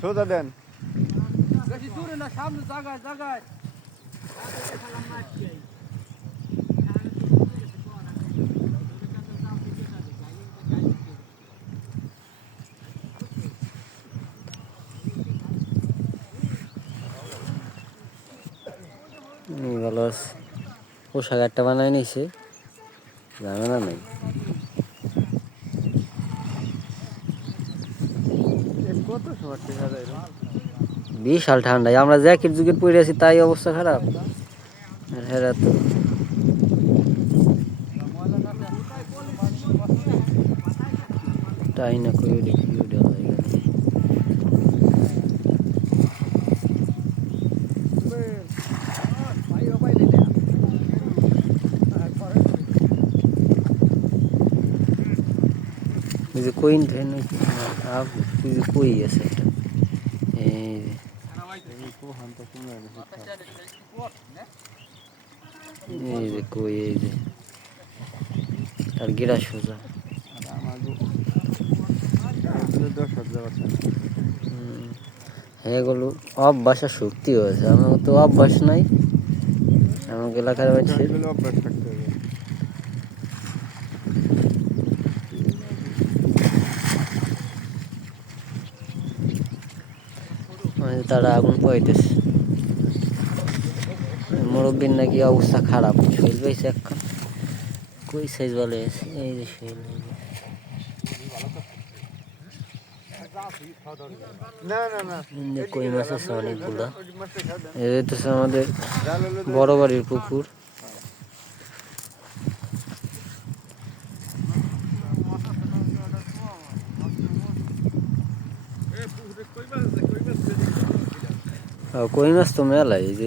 সোজা দেন। বেশি দূরে না, সামনে জায়গায় জায়গায়। ভালো আছে, পোশাক একটা বানাই নিছে, ঝামেলা নেই। কত সময় দেখা যায়? বিশাল ঠান্ডায় আমরা জ্যাকেট জুকেট পরে আছি, তাই অবস্থা খারাপ। হেরা তো তাই না, কই দেখি ওটা এই যে কইন ট্রেন কই আছে একটা, এই যে কই, এই যে আর গিরা সোজা। এগুলো অভ্যাস আর শক্তি হয়েছে, আমার তো অভ্যাস নাই। আমার এলাকার হচ্ছে তারা আগুন পাইতেছে। মুরব্বীর নাকি অবস্থা খারাপ, শরীর পাইছে এখন। কই সাইজ বলে এই যে শরীর, কই মাছ আছে অনেকগুলা। এটা হচ্ছে আমাদের বড় বাড়ির পুকুর। কই মাছ তো মেলাই, যে